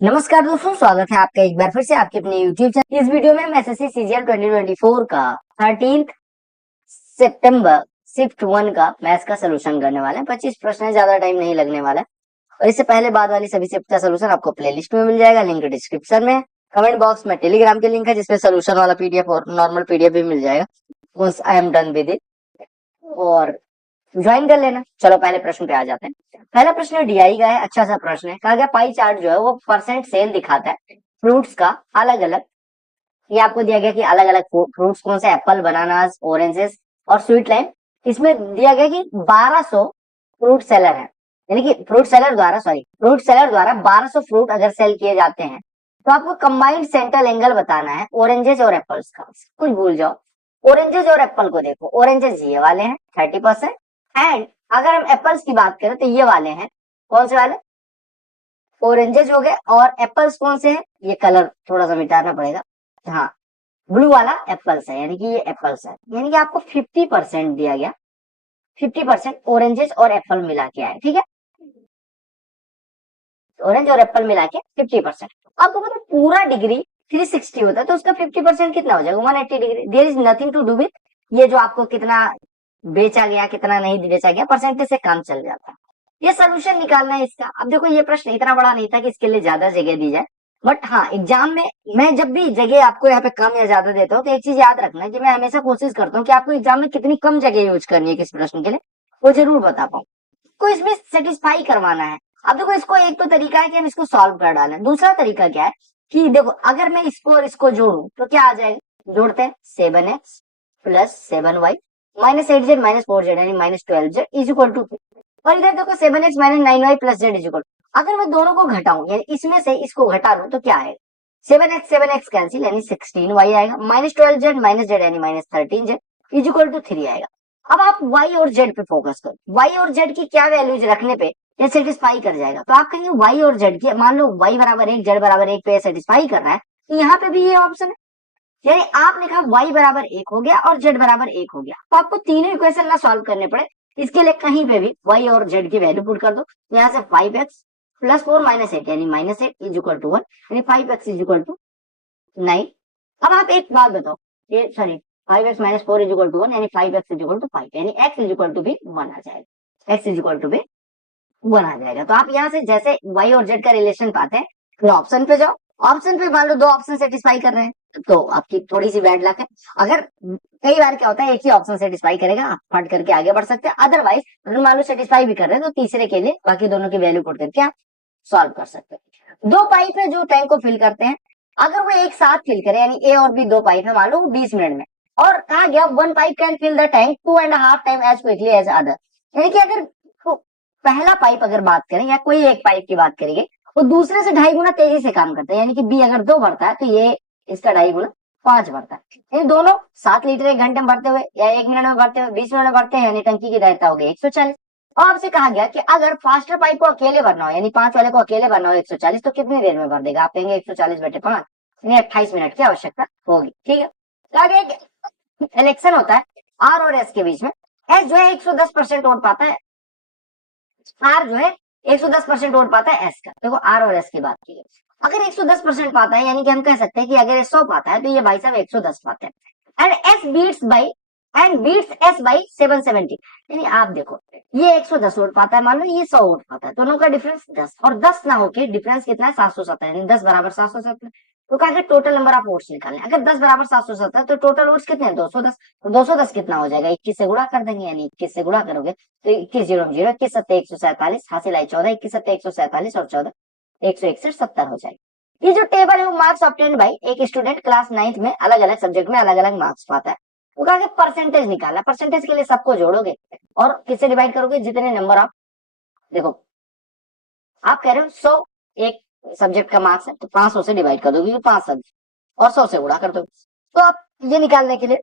नमस्कार दोस्तों, स्वागत है आपका एक बार फिर से आपके अपने YouTube चैनल। इस वीडियो में हम एसएससी सीजीएल 2024 का 13 सितंबर शिफ्ट 1 का मैथ्स का सोल्यूशन करने वाले हैं। 25 प्रश्न है, ज्यादा टाइम नहीं लगने वाला है। और इससे पहले बाद वाली सभी शिफ्ट का सोल्यूशन आपको प्लेलिस्ट में मिल जाएगा, लिंक डिस्क्रिप्शन में, कमेंट बॉक्स में टेलीग्राम के लिंक है जिसपे सोल्यूशन वाला पीडीएफ और नॉर्मल पीडीएफ भी मिल जाएगा once I am done with it, और ज्वाइन कर लेना। चलो पहले प्रश्न पे आ जाते हैं। पहला प्रश्न डीआई का है, अच्छा सा प्रश्न है। कहा गया पाई चार्ट जो है वो परसेंट सेल दिखाता है फ्रूट्स का अलग अलग। ये आपको दिया गया कि अलग अलग फ्रूट्स कौन से, एप्पल, बनानास, ऑरेंजेस और स्वीट लाइम। इसमें दिया गया कि 1200 फ्रूट सेलर है, यानी कि फ्रूट सेलर द्वारा 1200 फ्रूट अगर सेल किए जाते हैं तो आपको कंबाइंड सेंट्रल एंगल बताना है ऑरेंजेस और एप्पल्स का। कुछ भूल जाओ, ऑरेंजेस और एप्पल को देखो, ऑरेंजेस ये वाले हैं 30%, एंड अगर हम एप्पल्स की बात करें तो ये वाले हैं, कौन से वाले, ऑरेंजेस हो गए। और एप्पल्स कौन से हैं, ये कलर थोड़ा सा मिटाना पड़ेगा, हाँ ब्लू वाला एप्पल्स है, यानी कि ये एप्पल्स है। यानी कि आपको 50% दिया गया, 50% ऑरेंजेस और एप्पल मिला के आए, ठीक है, ऑरेंज और एप्पल मिला के 50%। आपको पता पूरा डिग्री 360 होता है तो उसका 50% कितना हो जाएगा, 180 degree. There is nothing to do with ये जो आपको कितना बेचा गया कितना नहीं बेचा गया, परसेंटेज से काम चल जाता है। ये सोल्यूशन निकालना है इसका। अब देखो ये प्रश्न इतना बड़ा नहीं था कि इसके लिए ज्यादा जगह दी जाए, बट हाँ एग्जाम में मैं जब भी जगह आपको यहाँ पे कम या ज्यादा देता हूँ तो एक चीज याद रखना है कि मैं हमेशा कोशिश करता हूँ कि आपको एग्जाम में कितनी कम जगह यूज करनी है किस प्रश्न के लिए वो जरूर बता पाऊँ, को इसमें सेटिस्फाई करवाना है। अब देखो इसको एक तो तरीका है कि हम इसको सॉल्व कर डालें, दूसरा तरीका क्या है कि देखो अगर मैं इसको और इसको जोड़ू तो क्या आ जाएगा, जोड़ते हैं 7x plus 7y minus 8z minus 4z यानी minus 12z is equal to, और इधर देखो 7x minus 9y plus z is equal. अगर मैं दोनों को घटाऊं यानी इसमें से इसको घटा लूं तो क्या आएगा, 7x कैंसिल यानी 16y आएगा, माइनस 12z माइनस z यानी minus 13z is equal to 3 आएगा। अब आप y और z पे फोकस करो, y और z की क्या वैल्यूज रखने पे ये सेटिस्फाई कर जाएगा। तो आप कहेंगे y और z की, मान लो y बराबर 1 z बराबर 1 पे सेटिस्फाई कर रहा है तो यहाँ पे भी ये ऑप्शन है, यानी आप लिखा y बराबर 1 हो गया और z बराबर 1 हो गया। तो आपको तीनों इक्वेशन ना सॉल्व करने पड़े, इसके लिए कहीं पे भी y और z की वैल्यू पुट कर दो। यहाँ से 5x प्लस 4 माइनस 8 यानी माइनस 8 इज इक्वल टू 1 यानी 5x इज इक्वल टू 9। अब आप एक बात बताओ, ये sorry 5x minus 4 is equal to 1 यानी 5x इज इक्वल टू 5 यानी x इज इक्वल टू भी 1 आ जाएगा, x इज इक्वल टू भी 1 आ जाएगा। तो आप यहाँ से जैसे y और z का रिलेशन पाते हैं फिर ऑप्शन पे जाओ, ऑप्शन पे मान लो दो ऑप्शन सेटिस्फाई कर रहे हैं तो आपकी थोड़ी सी बैड लक है। अगर कई बार क्या होता है एक ही ऑप्शन सेटिस्फाई करेगा, आप फट करके आगे बढ़ सकते हैं। अदरवाइज अगर मान लो सेटिस्फाई भी कर रहे हैं तो तीसरे के लिए बाकी दोनों की वैल्यू पुट करके आप सॉल्व कर सकते हैं। दो पाइप है जो टैंक को फिल करते हैं, अगर वो एक साथ फिल करे यानी ए और बी दो पाइप है, मान लो 20 मिनट में, और कहा गया 1 pipe can fill the tank 2.5 time as quickly as other, यानी कि अगर पहला पाइप अगर बात करें या कोई एक पाइप की बात करेंगे वो दूसरे से 2.5 गुना तेजी से काम करता है, यानी कि बी अगर 2 बढ़ता है तो ये इसका 2.5 गुना 5 बढ़ता है। यानी दोनों 7 लीटर एक घंटे में भरते हुए या 1 मिनट में भरते हुए 20 मिनट में भरते हैं, यानी टंकी की दक्षता हो गई 140। और आपसे कहा गया कि अगर फास्टर पाइप को अकेले भरना हो यानी 5 वाले को अकेले भरना हो 140 तो कितनी देर में भर देगा, आप कहेंगे 140/5 यानी 28 मिनट की आवश्यकता होगी, ठीक है। तो आगे एक इलेक्शन होता है आर और एस के बीच में, एस जो है 110% वोट पाता है, आर जो है 110% वोट पाता है एस का। देखो आर और एस की बात की अगर 110% पाता है यानी कि हम कह सकते हैं कि अगर ये 100 पाता है तो ये भाई साहब 110 पाते हैं, and S beats S by 770, यानी आप देखो ये 110 वोट पाता है, मान लो ये 100 वोट पाता है, दोनों का डिफरेंस 10 और 10 ना होके डिफरेंस कितना है 770, यानी 10 बराबर 770। तो कहा टोटल नंबर ऑफ वोट्स निकालने, अगर 10 बराबर 770 तो टोटल वोट्स कितने हैं 210, तो 210 कितना हो जाएगा 21 से गुणा कर देंगे, यानी 21 से गुणा करोगे तो 21 0 0 21 7 147 हासिल आई 14, 21 7 147 और 14 161 70 हो जाएगी। ये जो टेबल है वो मार्क्स ऑब्टेन्ड बाय एक स्टूडेंट क्लास 9th में अलग अलग सब्जेक्ट में अलग अलग मार्क्स पाता है। वो कहा परसेंटेज निकालना, परसेंटेज के लिए सबको जोड़ोगे और किससे डिवाइड करोगे, जितने नंबर आप देखो आप कह रहे हो 100 एक सब्जेक्ट का मार्क्स है तो 500 से डिवाइड कर दोगे 5 सब्जेक्ट और 100 से गुणा कर दोगे। तो आप ये निकालने के लिए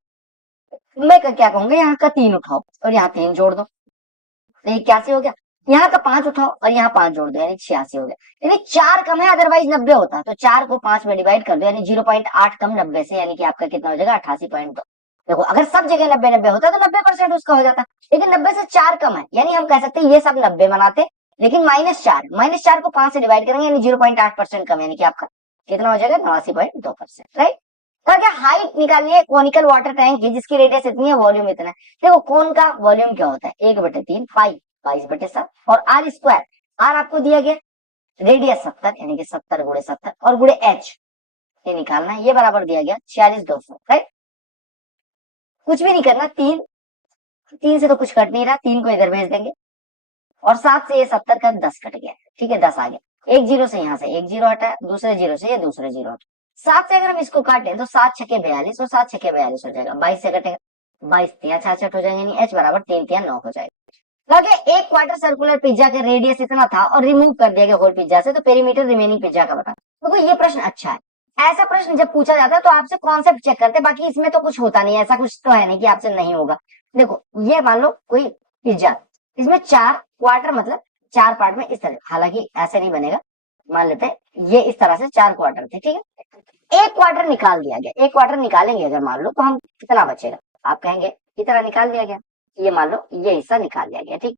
मैं क्या कहूंगा यहाँ का 3 उठाओ और यहाँ 3 जोड़ दो, तो ये 81 हो गया। यहाँ का 5 उठाओ और यहाँ 5 जोड़ दो यानी 86 हो गया, यानी 4 कम है अदरवाइज 90 होता, तो 4 को 5 में डिवाइड कर दो यानी 0.8 कम 90 से, यानी कि आपका कितना हो जाएगा 88.2। देखो अगर सब जगह 90 90 होता तो 90% उसका हो जाता, लेकिन 90 से 4 कम है यानी हम कह सकते हैं ये सब 90 बनाते लेकिन -4 को 5 से डिवाइड करेंगे यानी 0.8% कम, यानी कि आपका कितना हो जाएगा 89.2%, राइट। तो क्या हाइट निकालनी है कोनिकल वाटर टैंक की जिसकी रेडियस इतनी है, वॉल्यूम इतना है। देखो कोन का वॉल्यूम क्या होता है, 1/3 पाई 22/7 और R स्क्वायर, R आपको दिया गया, रेडियस 70 यानी कि 70 गुणे 70 और गुणे H ये निकालना है, ये बराबर दिया गया 46,200, राइट। कुछ भी नहीं करना, 3 से तो कुछ कट नहीं रहा, 3 को इधर भेज देंगे और 7 से ये 70 का 10 कट गया, ठीक है 10 आ गया। एक जीरो से यहाँ से एक जीरो हटा, दूसरे जीरो से ये दूसरे जीरो हटा। 7 से अगर हम इसको काटें तो 7 छके 42 और 7 छके 42 हो जाएगा, 22 से कटेगा 22 तिया 66 हो जाएंगे, यानी H बराबर 3 तिया 9 हो जाएगा। लगे एक क्वार्टर सर्कुलर पिज्जा का रेडियस इतना था और रिमूव कर दिया गया होल पिज्जा से, तो पेरीमीटर रिमेनिंग पिज्जा का बता। तो ये प्रश्न अच्छा है, ऐसा प्रश्न जब पूछा जाता है तो आपसे कॉन्सेप्ट चेक करते हैं, बाकी इसमें तो कुछ होता नहीं, ऐसा कुछ तो है नहीं कि आपसे नहीं होगा। देखो ये मान लो कोई पिज्जा, इसमें 4 क्वार्टर मतलब 4 पार्ट में इस तरह, हालांकि ऐसे नहीं बनेगा, मान लेते हैं ये इस तरह से 4 क्वार्टर थे, ठीक है। एक क्वार्टर निकाल दिया गया, एक क्वार्टर निकालेंगे अगर मान लो तो हम कितना बचेगा, आप कहेंगे इतना निकाल दिया गया, ये मान लो ये हिस्सा निकाल दिया गया, ठीक।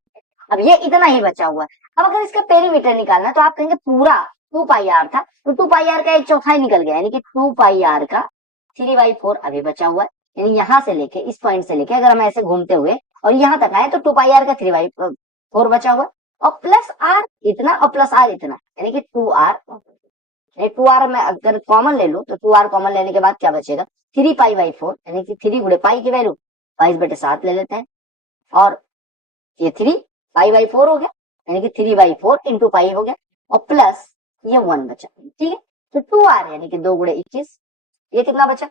अब ये इतना ही बचा हुआ है, अब अगर इसका पेरीमीटर निकालना है तो आप कहेंगे पूरा 2πr था, तो 2πr का एक चौथाई निकल गया, यानी कि 2πr का 3/4 अभी बचा हुआ है, यानी यहाँ से लेके इस पॉइंट से लेके अगर हम ऐसे घूमते हुए और यहाँ तक आए तो 2πr का 3/4 बचा हुआ और प्लस r इतना और प्लस r इतना, यानी कि 2r। 2r में अगर कॉमन ले लो तो 2r कॉमन लेने के बाद क्या बचेगा 3π/4, यानी कि 3 गुणे पाई की वैल्यू 22/7 ले लेते हैं और ये 3π/4 हो गया, यानी कि 3/4 इंटू पाई हो गया और प्लस ये 1 बचा, ठीक है। तो 2r यानी कि 2 गुणे 21, ये कितना बचा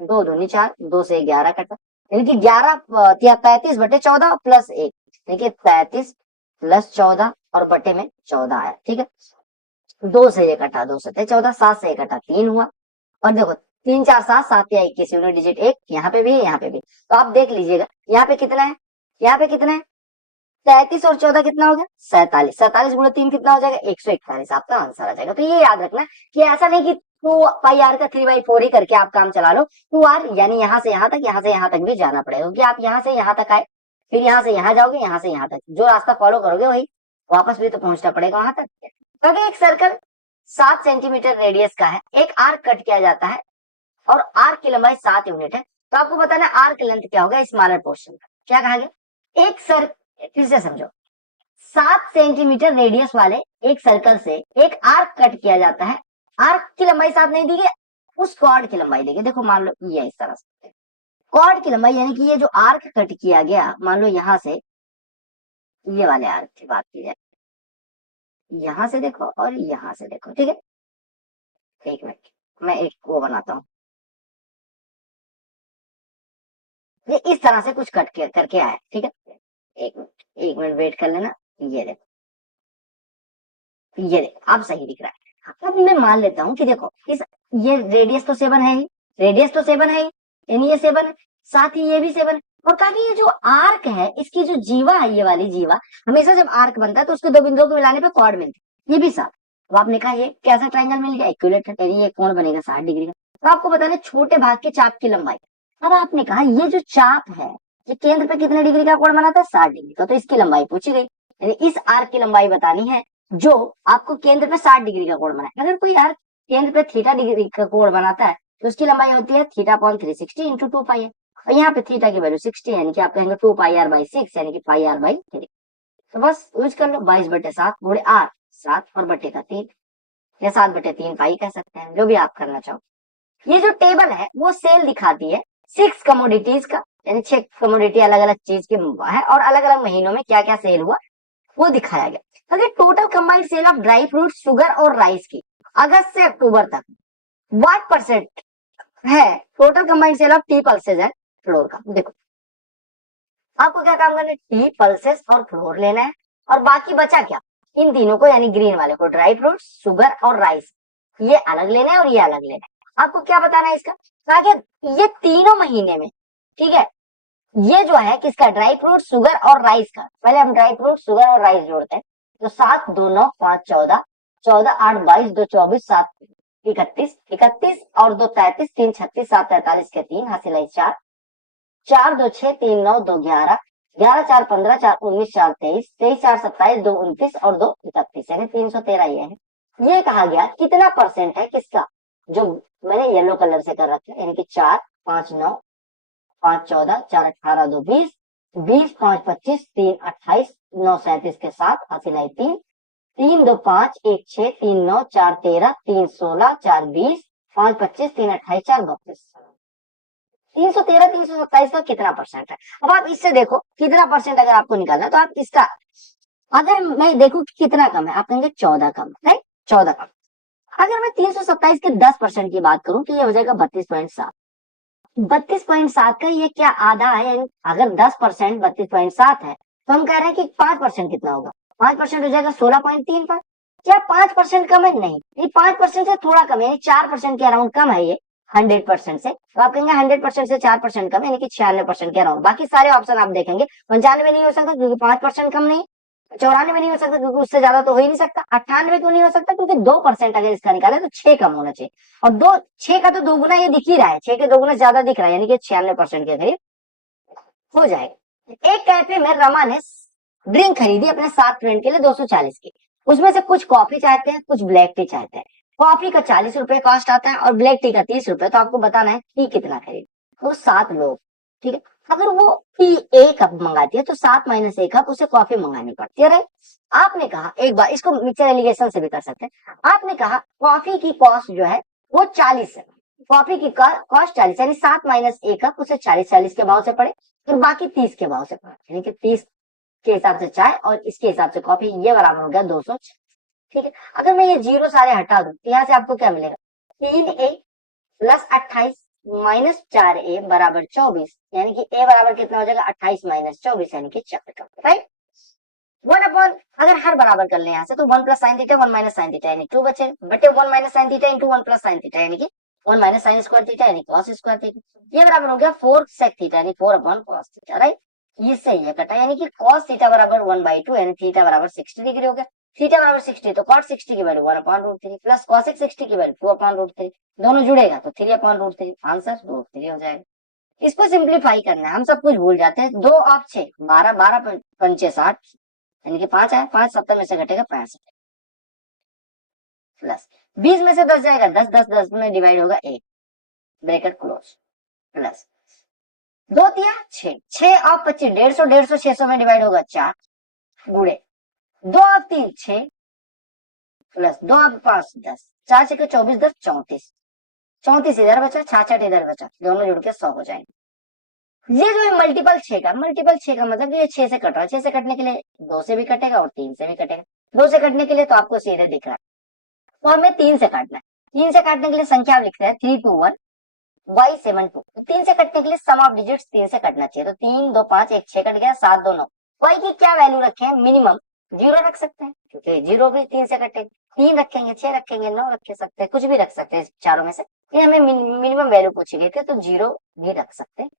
2 दूनी 4, 2 से 11 कटा, यानी कि 35/14 प्लस 1, यानी कि 35 प्लस 14 और बटे में 14 आया, ठीक है। 2 से ये कटा 2 से 14, 7 से ये कटा 3 हुआ और देखो 3 4 7 7 या 21 यूनिट डिजिट 1 यहाँ पे भी है यहाँ पे भी, तो आप देख लीजिएगा यहाँ पे कितना है, यहाँ पे कितना है 33 और 14 कितना हो गया 47, 47 गुणे 3 कितना हो जाएगा 141, आपका आंसर आ जाएगा। तो ये याद रखना कि ऐसा नहीं कि 2πr का 3/4 ही करके आप काम चला लो, 2r यानी यहाँ से यहाँ तक भी जाना पड़ेगा, क्योंकि आप यहाँ से यहाँ तक आए फिर यहाँ से यहाँ जाओगे, यहाँ से यहाँ तक जो रास्ता फॉलो करोगे वही वापस भी तो पहुंचना पड़ेगा वहां तक। क्योंकि एक सर्कल 7 सेंटीमीटर रेडियस का है, एक आर्क कट किया जाता है और आर्क की लंबाई 7 यूनिट है, तो आपको बताना है आर्क लेंथ क्या होगा स्मॉलर पोर्शन का। क्या कहा गया, एक फिर से समझो, 7 सेंटीमीटर रेडियस वाले एक सर्कल से एक आर्क कट किया जाता है, आर्क की लंबाई 7 नहीं दी गई, उस कॉर्ड की लंबाई देखिए, देखो मान लो ये इस तरह से कॉर्ड की लंबाई, यानी कि ये जो आर्क कट किया गया मान लो यहाँ से ये वाले आर्क की बात की जाए, यहां से देखो और यहां से देखो, ठीक है। एक मिनट मैं एक वो बनाता हूं, ये इस तरह से कुछ कट के करके आया, ठीक है। एक मिनट वेट कर लेना, ये देखो अब सही दिख रहा है। अब मैं मान लेता हूं कि देखो इस ये रेडियस तो 7 है ही, रेडियस तो 7 है ही, यानी ये 7 है, साथ ही ये भी 7 है, और कहा कि ये जो आर्क है इसकी जो जीवा है, ये वाली जीवा हमेशा जब आर्क बनता है तो उसके दो बिंदुओं को मिलाने पे कॉर्ड मिलती है, ये भी 7। तो आपने कहा ये कैसा ट्रायंगल मिल गया इक्विलेटरल, यानी ये कोण बनेगा 60 डिग्री का। तो आपको बताना छोटे भाग के चाप की लंबाई। अब आपने कहा ये जो चाप है ये केंद्र पे कितने डिग्री का कोण बनाता है 60 डिग्री का, तो इसकी लंबाई पूछी गई, यानी इस आर्क की लंबाई बतानी है जो आपको केंद्र पे 60 डिग्री का कोण बनाए। अगर कोई आर्क केंद्र पे थीटा डिग्री का कोण बनाता है तो उसकी लंबाई होती है θ/360 इंटू 2π है, और यहाँ पे थीटा की वैल्यू 60 यानी कि आप कहेंगे 2πr/6 यानी कि πr/3। तो बस यूज कर लो 22/7 गुणे r 7 और बटे का 3 या 7/3 पाई कह सकते हैं, जो भी आप करना चाहो। ये जो टेबल है वो सेल दिखाती है 6 कमोडिटीज का, यानी 6 कमोडिटी अलग अलग चीज की है और अलग अलग महीनों में क्या क्या सेल हुआ वो दिखाया गया। अगर total combined sale of dry fruit sugar और राइस की अगस्त से अक्टूबर तक व्हाट परसेंट है total combined sale of tea pulses and flour का। देखो आपको क्या काम करना है, टी पल्सेस और फ्लोर लेना है और बाकी बचा क्या इन तीनों को, यानी ग्रीन वाले को ड्राई फ्रूट शुगर और राइस, ये अलग लेना है और ये अलग लेना है। आपको क्या बताना है इसका, ताकि ये तीनों महीने में, ठीक है, ये जो है किसका ड्राई फ्रूट शुगर और राइस का, पहले हम ड्राई फ्रूट शुगर और राइस जोड़ते हैं, तो 7 2 9 5 14 14 8 22 2 24 7 31 31 और 2 33 3 36 7 43 के 3 हासिल है 4 4 2 6 3 9 2 11 11 4 15 4 19 4 23 23 4 27 2 29 और 2 31 यानी 313 ये है। ये कहा गया कितना परसेंट है किसका, जो मैंने येलो कलर से कर रखा है, यानी कि 4 5 9 5 14 4 18 2 20 20 5 25 3 28 9 37 के साथ हासिल है 3 3 2 5 1 6 3 9 4 13 3 16 4 20 5 25 3 28 4 32 313 327 का कितना परसेंट है। अब आप इससे देखो कितना परसेंट अगर आपको निकालना है तो आप इसका, अगर मैं देखूं कि कितना कम है, आप कहेंगे 14 कम, राइट, 14 कम। अगर मैं 327 के 10% की बात करूं तो ये हो जाएगा 32.7। 32.7 का ये क्या आधा है, अगर 10% 32.7 है तो हम कह रहे हैं कि 5% कितना होगा, 5% हो जाएगा 16.3 पर। क्या 5% कम है? नहीं, ये 5% से थोड़ा कम है, 4% के अराउंड कम है ये 100% से। तो आप कहेंगे 100% से 4% कम है, यानी कि 96% के अराउंड। बाकी सारे ऑप्शन आप देखेंगे 95 नहीं हो सकता क्योंकि 5% कम नहीं, 94 नहीं हो सकता क्योंकि उससे ज्यादा तो हो ही नहीं सकता, 98 क्यों नहीं हो सकता क्योंकि 2% अगर इसका निकाले तो 6 कम होना चाहिए, और 6 का तो 2 गुना ये दिख ही रहा है, 6 के 2 गुना ज्यादा दिख रहा है, यानी कि 96% के करीब हो जाएगा। एक कैफे में रमा ने ड्रिंक खरीदी अपने 7 फ्रेंड के लिए 240 की। उसमें से कुछ कॉफी चाहते हैं, कुछ ब्लैक टी चाहते हैं। कॉफी का 40 रुपए कॉस्ट आता है और ब्लैक टी का 30 रुपए। तो आपको बताना है टी कितना खरीद, तो 7 लोग, ठीक है। अगर वो टी 1 कप मंगाती है तो 7 माइनस 1 कप उसे कॉफी मंगानी पड़ती है, राइट। आपने कहा एक बार इसको मिक्सर एलिगेशन से भी कर सकते हैं। आपने कहा कॉफी की कॉस्ट जो है वो 40 है, कॉफी की कॉस्ट 40 यानी 7 माइनस 1 कप उसे 40 के भाव से पड़े और बाकी 30 के भाव से पड़े, यानी कि 30 के हिसाब से चाय और इसके हिसाब से कॉफी, ये बराबर हो गया 200, ठीक है। अगर मैं ये जीरो सारे हटा दूं तो यहाँ से आपको क्या मिलेगा, 3a प्लस 28 माइनस 4a बराबर 24, यानी कि a बराबर कितना हो जाएगा 28 माइनस 24 यानी कि 4 का, राइट। 1 अपॉन, अगर हर बराबर कर ले यहाँ से तो 1 plus sine theta 1 minus sine theta यानी 2 बचे, बटे 1 minus sine theta into 1 plus sine theta यानी कि 1 माइनस साइन स्क्वायर थीटा यानी कॉस स्क्वायर थीटा, ये बराबर हो गया 4 सेक थीटा यानी 4 अपॉन कॉस थीटा, राइट। इससे ये कटा, यानी कि cos थीटा बराबर 1/2 यानी थीटा बराबर 60 डिग्री हो गया। थीटा बराबर 60 तो cot 60 की वैल्यू 1/√3 प्लस cosec 60 की वैल्यू 2/√3, दोनों जुड़ेगा तो 3/√3, आंसर √3 हो जाएगा। इसको सिंप्लीफाई करना है, हम सब कुछ भूल जाते हैं। 2 और 6 12 12 पंचे 60 यानी कि 5 आया, 5 70 में से घटेगा 65 प्लस 20 में से 10 जाएगा 10 10 10 में डिवाइड होगा 1 ब्रैकेट क्लोज प्लस 2 तिया 6 6 और 25 150 150 600 में डिवाइड होगा 4 गुणे 2 और 3 6 प्लस 2 और 5 10 4 6 24 10 34 34 इधर बचा 66 इधर बचा, दोनों जुड़ के 100 हो जाएंगे। ये जो है मल्टीपल 6 का मतलब ये 6 से कट रहा है, 6 से कटने के लिए 2 से भी कटेगा और 3 से भी कटेगा। 2 से कटने के लिए तो आपको सीधे दिख रहा है, तो हमें 3 से काटना है। 3 से काटने के लिए संख्या आप लिखते हैं 321 y72, 3 से कटने के लिए सम ऑफ डिजिट्स 3 से कटना चाहिए, तो 3 2 5 1 6 कट गया 7 2 9। y की क्या वैल्यू रखे हैं, मिनिमम 0 रख सकते हैं क्योंकि 0 भी 3 से कटेगा, 3 रखेंगे 6 रखेंगे 9 रख सकते हैं, कुछ भी रख सकते हैं चारों में से। ये हमें मिनिमम वैल्यू पूछी गई थी तो 0 भी रख सकते हैं।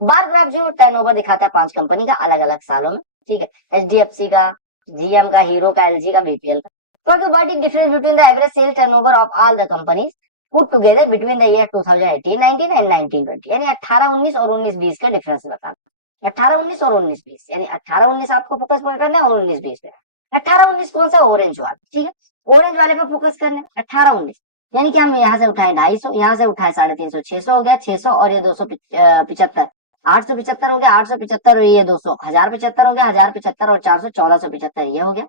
बार ग्राफ जो टर्नओवर दिखाता है 5 कंपनी का अलग अलग सालों में, ठीक है, HDFC का, GM का, हीरो का, LG का, BPL का। What about the difference between the average sale turnover of all the companies put together between the year 2018-19 and 19-20, यानी 18-19 और 19-20 का डिफरेंस बताना। 18-19 और 19-20 यानी 18-19 आपको फोकस करना है और 19-20 पे। 18-19 कौन सा, ऑरेंज वाला, ठीक है, ऑरेंज वाले पे फोकस करना है। 18-19 यानी कि हम यहाँ से उठाए 250, यहाँ से उठाए 350, 600 हो गया, 600 और ये 275 875 हो गया, 875 और ये 200 1075 हो गया, 1075 और 400 1475 ये हो गया।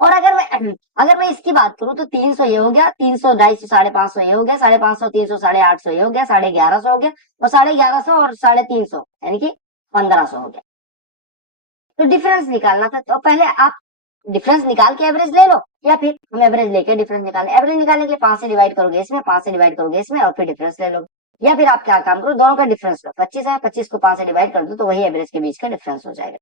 और अगर मैं इसकी बात करूं तो 300 ये हो गया, 300 250 550 ये हो गया, 550 300 850 ये हो गया, 1150 हो गया और 1150 और 350 यानी कि 1500 हो गया। तो डिफरेंस निकालना था, तो पहले आप डिफरेंस निकाल के एवरेज ले लो या फिर हम एवरेज लेके डिफरेंस निकालें। एवरेज निकालने के लिए 5 से डिवाइड करोगे इसमें, 5 से डिवाइड करोगे इसमें और फिर डिफरेंस ले लो, या फिर आप क्या काम करो दोनों का डिफरेंस लो। 25 है, 25 को 5 से डिवाइड कर दो तो वही एवरेज के बीच का डिफरेंस हो जाएगा।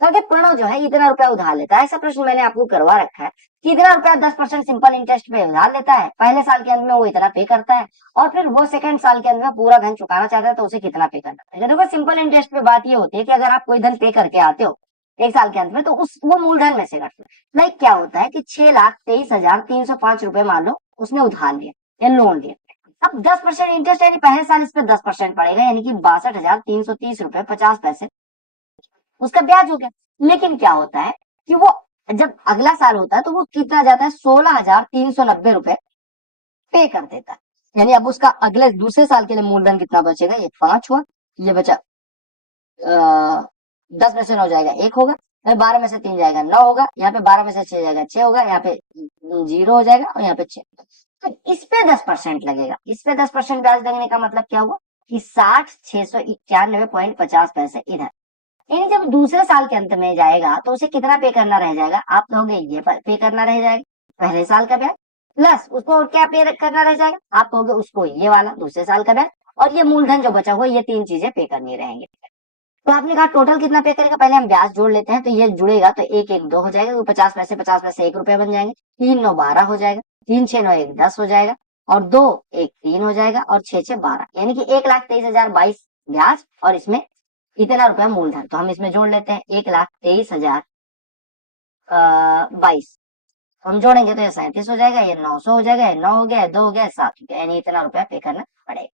ताकि प्रणव जो है इतना रुपया उधार लेता है, ऐसा प्रश्न मैंने आपको करवा रखा है कि इतना रुपया 10% सिंपल इंटरेस्ट पे उधार लेता है, पहले साल के अंत में वो इतना पे करता है और फिर वो सेकंड साल के अंत में पूरा धन चुकाना चाहता है तो उसे कितना पे करना है। देखो सिंपल इंटरेस्ट पे बात ये होती है कि अगर आप कोई धन पे करके आते हो एक साल के अंत में तो वो मूलधन में से घटते हैं। लाइक क्या होता है कि 6,23,305 रुपए मान लो उसने उधार लिया या लोन लिया, अब 10% इंटरेस्ट यानी पहले साल इस पे 10% पड़ेगा यानी कि 62,330 रुपए 50 पैसे उसका ब्याज हो गया। लेकिन क्या होता है कि वो जब अगला साल होता है तो वो कितना जाता है, 16,390 रुपए पे कर देता है। यानी अब उसका अगले दूसरे साल के लिए मूलधन कितना बचेगा, ये 5 हुआ, ये बचा 10 में से 9 जाएगा 1 होगा, 12 में से 3 जाएगा 9 होगा, यहाँ पे 12 में से 6 जाएगा 6 होगा, यहाँ पे 0 हो जाएगा और यहाँ पे 6। तो इस पे 10% लगेगा। इस पे 10% ब्याज लगने का मतलब क्या हुआ कि 60,691.50 इधर। यानी जब दूसरे साल के अंत में जाएगा तो उसे कितना पे करना रह जाएगा, आप कहोगे ये पे करना रह जाएगा पहले साल का ब्याज, प्लस उसको और क्या पे करना रह जाएगा, आप कहोगे उसको ये वाला दूसरे साल का ब्याज, और ये मूलधन जो बचा हुआ, ये 3 चीजें पे करनी रहेंगे। तो आपने कहा टोटल कितना पे करेगा, पहले हम ब्याज जोड़ लेते हैं, तो ये जुड़ेगा तो 1 1 2 हो जाएगा, तो 50 पैसे 1 रुपया बन जाएंगे, 3 9 12 हो जाएगा, 3 6 9 1 10 हो जाएगा, और 2 1 3 हो जाएगा, और 6 6 12, यानी कि 1,23,022 ब्याज, और इसमें इतना रुपया मूलधन। तो हम इसमें जोड़ लेते हैं 1,23,022, हम जोड़ेंगे तो ये 37 हो जाएगा, ये 900 हो जाएगा, ये 9 हो गया, 2 हो गया, 7 हो गया, यानी इतना रुपया पे करना पड़ेगा।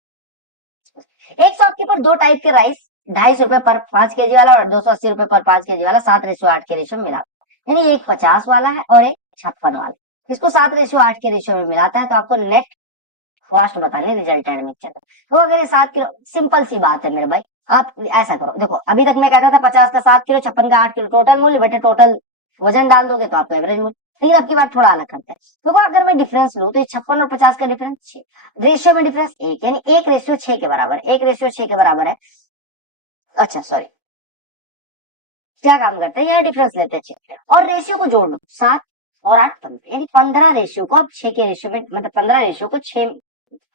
एक शॉप के ऊपर 2 टाइप के राइस, 250 रुपए पर 5 केजी वाला और 280 रुपए पर 5 केजी वाला 7:8 के रेशियो में मिला, यानी एक 50 वाला है और एक 56 वाला। इसको 7:8 के रेशियो में मिलाता है तो आपको नेट कॉस्ट बतानी रिजल्टेंट मिक्सचर। तो अगर ये 7 किलो, सिंपल सी बात है मेरे भाई, आप ऐसा करो, देखो अभी तक मैं कहता था 50 का 7 किलो, 56 का 8 किलो टोटल मूल्य, बेटे टोटल वजन डाल दोगे तो आपको एवरेज मूल्य। लेकिन अब की बात थोड़ा अलग करते हैं। देखो अगर मैं डिफरेंस लूं तो ये 56 और 50 का डिफरेंस 6, रेशियो में डिफरेंस 1, यानी 1:6 के बराबर, 1:6 के बराबर है। अच्छा सॉरी, क्या काम करते हैं, यह डिफरेंस लेते हैं 6 और रेशियो को जोड़ लो, 7 और 8 15, यानी 15 रेशियो को अब 6 के रेशियो में, मतलब 15 रेशियो को 6,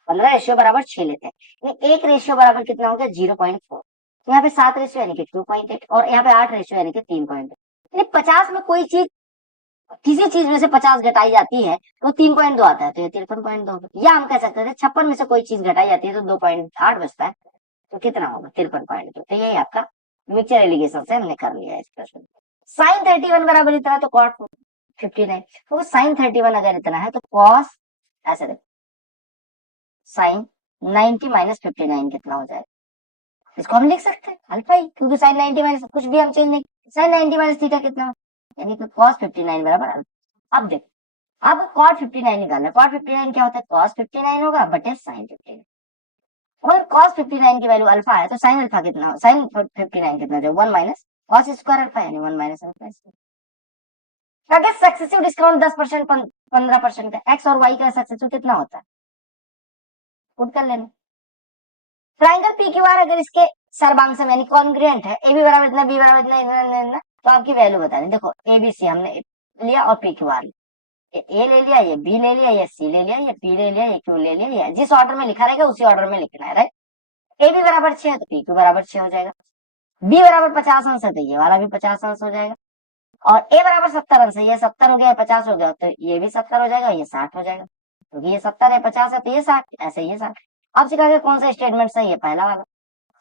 15 रेशियो बराबर 6 लेते हैं, यानी एक रेशियो बराबर कितना हो गया 0.4। यहाँ पे 7 रेशियो यानी कि 2.8, और यहाँ पे 8 रेशियो यानी कि 3.2, यानी 50 में कोई चीज, किसी चीज में से 50 घटाई जाती है तो 3.2 आता है, तो ये 53.2, या हम कह सकते थे 56 में से कोई चीज घटाई जाती है तो 2.8 बचता है, तो कितना होगा 53.2। तो यही आपका मिक्सचर एलिगेशन से हमने कर लिया है इस प्रश्न। साइन 31 बराबर इतना तो कॉट 59, तो साइन 31 अगर इतना है तो कॉस, ऐसे देखो साइन 90 माइनस 59 कितना हो जाएगा, इसको हम लिख सकते हैं अल्फा ही, क्योंकि साइन 90 माइनस कुछ भी हम चेंज नहीं, साइन 90 माइनस थीटा कितना हो, यानी कि कॉस 59 बराबर अल्फा। अब देखो, अब कॉट 59 निकालना है, कॉट 59 क्या होता है, कॉस 59 होगा बटे साइन 59, और cos 59 की वैल्यू अल्फा है तो साइन अल्फा कितना, साइन 59 कितना जो 1 माइनस cos स्क्वायर अल्फा, यानी 1 माइनस अल्फा। अगर सक्सेसिव डिस्काउंट 10% 15% का, एक्स और वाई का सक्सेसिव कितना होता है, पुट कर लेना। ट्राइंगल पी क्यू आर अगर इसके सर्वांग यानी कॉन्ग्रुएंट है, ए बी बराबर इतना, बी बराबर इतना, इतना, तो आपकी वैल्यू बता दें। देखो ए बी सी हमने लिया और पी क्यू आर लिया, ए ले लिया, ये बी ले लिया, ये सी ले लिया, ये पी ले लिया, ये क्यू ले लिया, ये जिस ऑर्डर में लिखा रहेगा उसी ऑर्डर में लिखना है, राइट। ए बी बराबर 6 है तो पी क्यू बराबर 6 हो जाएगा, बी बराबर 50 अंश है तो ये वाला भी 50 अंश हो जाएगा, और ए बराबर 70 अंश है, ये 70 हो गया, 50 हो गया, तो ये भी 70 हो जाएगा, ये 60 हो जाएगा, क्योंकि ये 70 है, 50 है तो ये 60, ऐसे ये 60। आपसे कहा कौन सा स्टेटमेंट सही है, पहला वाला।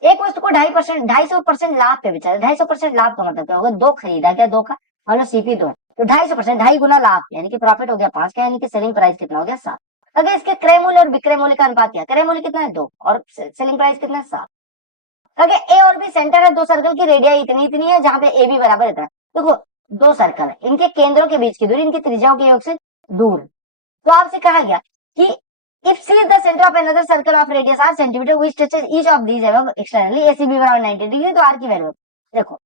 एक वस्तु को 2.5%, 250% लाभ पे बेचा, 250% लाभ का मतलब क्या होगा, 2 खरीदा गया, 2 का मतलब सीपी 2 है, तो 250%, 2.5 गुना लाभ, यानी कि प्रॉफिट हो गया 5 का, यानी कि सेलिंग प्राइस कितना हो गया 7। अगर इसके क्रय मूल्य और विक्रय मूल्य का अनुपात क्या, क्रय मूल्य कितना है 2 और सेलिंग प्राइस कितना है 7। अगर ए और बी सेंटर है, 2 सर्कल की रेडियाई इतनी इतनी है, जहां पे ए बी बराबर इतना, देखो 2 सर्कल है, इनके केंद्रों के बीच की दूरी इनकी त्रिज्याओं के योग से दूर है। तो आपसे कहा गया कि if C is the center of another circle of radius r centimeter which touches each of these above externally, AC भी बराबर 90 डिग्री, तो r की वैल्यू, देखो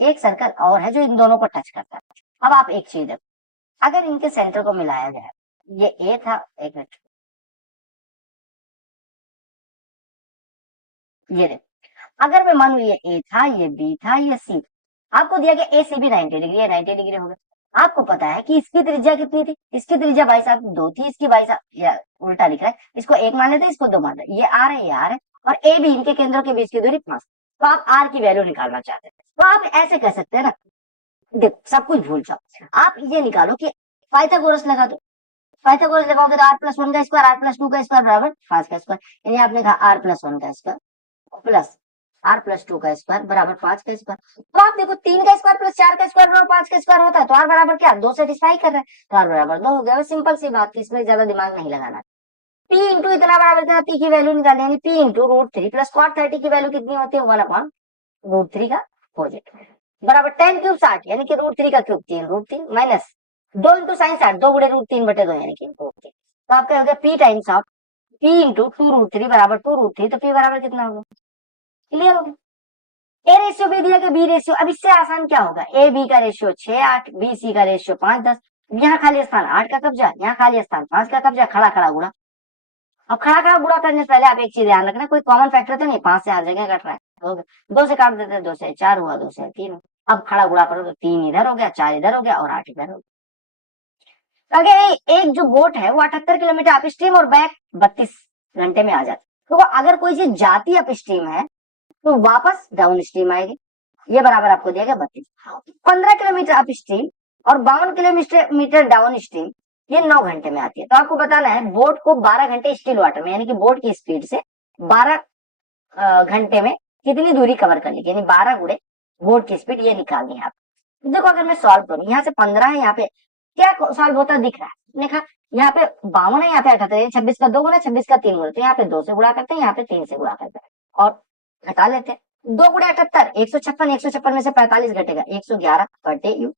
एक सर्कल और है जो इन दोनों को टच करता है। अब आप एक चीज देखो, अगर इनके सेंटर को मिलाया जाए, ये ए था, एक मिनट, ये देखो, अगर मैं मानू ये ए था, ये बी था, ये सी, आपको दिया गया ए सी बी 90 डिग्री है, 90 डिग्री होगा। आपको पता है कि इसकी त्रिज्या कितनी थी, इसकी त्रिज्या भाई साहब 2 थी, इसकी भाई साहब, या उल्टा लिख रहा है, इसको 1 मान लेते, इसको 2 मान लेते, ये आर है, ये आर है, और ए बी इनके केंद्रों के बीच की दूरी 5, तो आप आर की वैल्यू निकालना चाहते हैं, तो आप ऐसे कह सकते हैं ना, देखो सब कुछ भूल जाओ, आप ये निकालो कि पाइथागोरस लगा दो, पाइथागोरस लगाओगे तो r+1 का स्क्वायर, r+2 का स्क्वायर बराबर 5 का स्क्वायर, यानी आपने कहा r+1 का स्क्वायर प्लस r+2 का स्क्वायर बराबर 5 का स्क्वायर। तो आप देखो 3 का स्क्वायर प्लस 4 का स्क्वायर बराबर 5 का स्क्वायर होता है, तो r बराबर क्या 2 सेटिस्फाई कर रहा है, तो r बराबर 2 हो गया। सिंपल सी बात थी, इसमें ज्यादा दिमाग नहीं लगाना। p इंटू इतना बराबर इतना, p की वैल्यू निकालनी, यानी p इंटू √3 प्लस cot 30 की वैल्यू कितनी होती है, 1/√3 का अपोजिट। बराबर 10 क्यूब 60 यानी कि √3 का क्यूब 3 √3 माइनस 2 इंटू साइन 60 2 गुणे √3/2 यानी कि √3। तो आपका हो गया p times of p into 2√3 बराबर 2√3। तो p बराबर कितना होगा? क्लियर हो गया। ए रेशियो भी दिया कि बी रेशियो, अब इससे आसान क्या होगा? ए बी का रेशियो 6 8, बी सी का रेशियो 5 10। यहाँ खाली स्थान 8 का कब्जा, यहाँ खाली स्थान 5 का कब्जा, खड़ा खड़ा गुणा। अब खड़ा खड़ा गुणा करने से पहले आप एक चीज ध्यान रखना, कोई कॉमन फैक्टर तो नहीं, 5 से हर जगह कट रहा है। हो गया 2 से काट देते हैं, 2 से 4 हुआ, 2 से 3। अब खड़ा गुणा करो तो 3 इधर हो गया, 4 इधर हो गया और 8 इधर हो गया। अगर एक जो बोट है वो 78 किलोमीटर अप स्ट्रीम और बैक 32 घंटे में आ जाती है, तो अगर कोई चीज जाती अप स्ट्रीम है तो वापस डाउन स्ट्रीम आएगी। ये बराबर आपको दिया गया 32। 15 किलोमीटर अप स्ट्रीम और 52 किलोमीटर डाउन स्ट्रीम, ये 9 घंटे में आती है। तो आपको बताना है बोट को 12 घंटे स्टिल वाटर में, यानी कि बोट की स्पीड से 12 घंटे में कितनी दूरी कवर कर लेगी, यानी 12 गुणे बोट की स्पीड, ये निकालनी है आप। देखो अगर मैं सॉल्व करूं, यहाँ से 15 है, यहाँ पे क्या सॉल्व होता दिख रहा है? देखा यहाँ पे 52 है, यहाँ पे 78, 26 का 2 गुना, 26 का 3 गुना, तो यहाँ पे 2 से गुणा करते हैं, यहाँ पे 3 से गुणा करते हैं और घटा लेते हैं। 2 गुणे 78 156, 156 में से 45 घटेगा 111 बटे यू।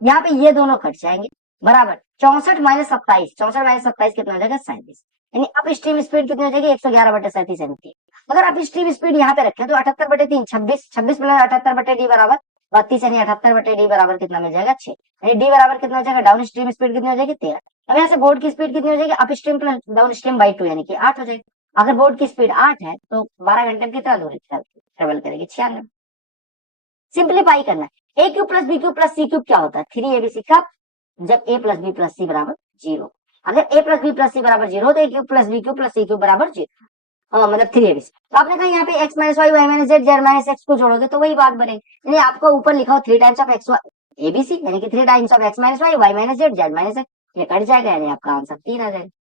यहाँ पे ये दोनों कट जाएंगे, बराबर 64 माइनस 27, 64 माइनस 27 कितना हो जाएगा? 37। यानी अप स्ट्रीम स्पीड कितनी हो जाएगी? 111 बटे 37 एमपी। अगर अप स्ट्रीम स्पीड यहाँ पे रखें तो 78 बटे 3 26, 26 प्लस 78 बटे डी बराबर 32, यानी 78 बटे डी बराबर कितना मिल जाएगा? 6। यानी डी बराबर कितना हो जाएगा? डाउन स्ट्रीम स्पीड कितनी हो जाएगी? 13। अब यहाँ से बोर्ड की स्पीड कितनी हो जाएगी? Up stream plus down stream by 2 यानी कि 8 हो जाएगी। अगर बोर्ड की स्पीड 8 है तो 12 घंटे में कितना दूरी ट्रेवल करेगी? 96। सिंप्लीफाई करना है, A cube plus B cube plus C cube क्या होता है? 3abc। कब? जब a plus B plus C बराबर 0। अगर a plus B plus C बराबर 0 हो तो A cube plus B cube plus C cube बराबर 0, मतलब 3abc। तो आपने कहा यहाँ पे x minus Y Y minus Z Z minus X को जोड़ोगे तो वही बात बनेगी, यानी आपको ऊपर लिखा हो 3 टाइम्स ऑफ एक्स एबीसी, यानी कि 3 times of x minus Y Y minus Z Z minus X, ये कट जाएगा, यानी आपका आंसर 3 आ जाएगा।